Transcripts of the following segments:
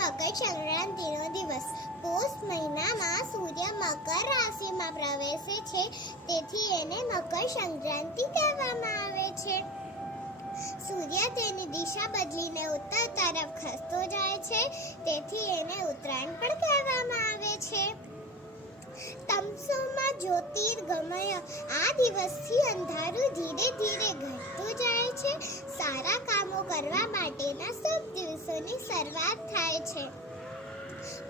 મકર સંક્રાંતિનો દિવસ પોષ મહિનામાં સૂર્ય મકર રાશિમાં પ્રવેશે છે, તેથી એને મકર સંક્રાંતિ કહેવામાં આવે છે. સૂર્ય તેની દિશા બદલીને ઉત્તર તરફ ખસતો જાય છે, તેથી એને ઉત્તરાયણ પણ કહેવામાં આવે છે. તમસોમાં જ્યોતિર્ગમય આ દિવસથી અંધારું ધીરે ધીરે ઘટતું જાય છે. સારા કામો કરવા માટેના શુભ દિવસોની શરૂઆત થાય છે.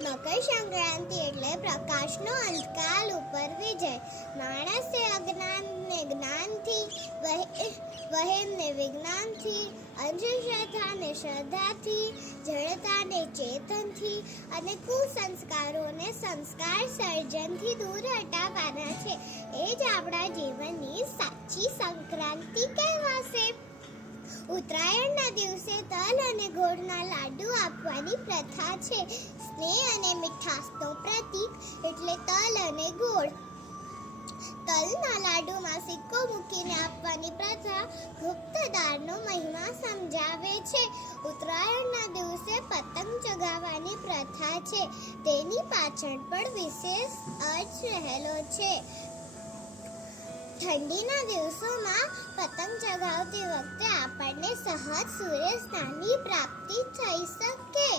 મકર સંક્રાંતિ એટલે પ્રકાશનો અંધકાર ઉપર વિજય. માણસે અજ્ઞાનને જ્ઞાનથી, વહેમને વિજ્ઞાનથી, અંધશ્રદ્ધાને શ્રદ્ધાથી, જડતાને ચેતનથી અને કુસંસ્કારોને સંસ્કાર સર્જનથી દૂર હટાવવાના છે. એ જ આપણા જીવનની સાચી સંક્રાંતિ કહેવાશે. ઉત્તરાયણના દિવસે તલ અને ગોળના લાડુ આપવાની પ્રથા છે. સ્નેહ અને મીઠાશનો પ્રતીક એટલે તલ અને ગોળ. તલના લાડુમાં સિક્કો મૂકીને આપવાની પ્રથા ગુપ્તદાનનો મહિમા સમજાવે છે. ઉત્તરાયણના દિવસે પતંગ ચગાવવાની પ્રથા છે. તેની પાછળ પણ વિશેષ અર્થ રહેલો છે. ઠંડીના દિવસોમાં પતંગ ચગાવતી વખતે આપણને સહજ સૂર્યસ્નાનની પ્રાપ્તિ થઈ શકે.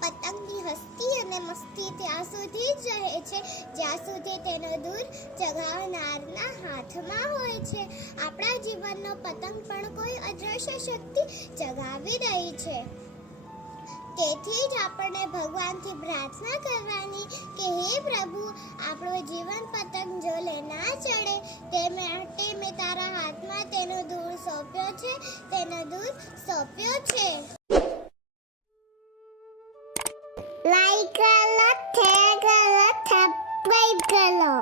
પતંગની હસ્તી અને મસ્તી ત્યાં સુધી જ રહે છે જ્યાં સુધી તેનો દૂર ચગાવનારના હાથમાં હોય છે. આપણા જીવનનો પતંગ પણ કોઈ અદ્રશ્ય શક્તિ ચગાવી રહી છે. તેથી જ આપણને ભગવાનથી પ્રાર્થના કરવાની કે હે પ્રભુ, આપણો જીવન પતંગ જોલે ના ચડે તે માટે મેં તારા હાથમાં તેનો દૂર સોંપ્યો છે. લાઈક કરો, શેર કરો, સબસ્ક્રાઇબ કરો.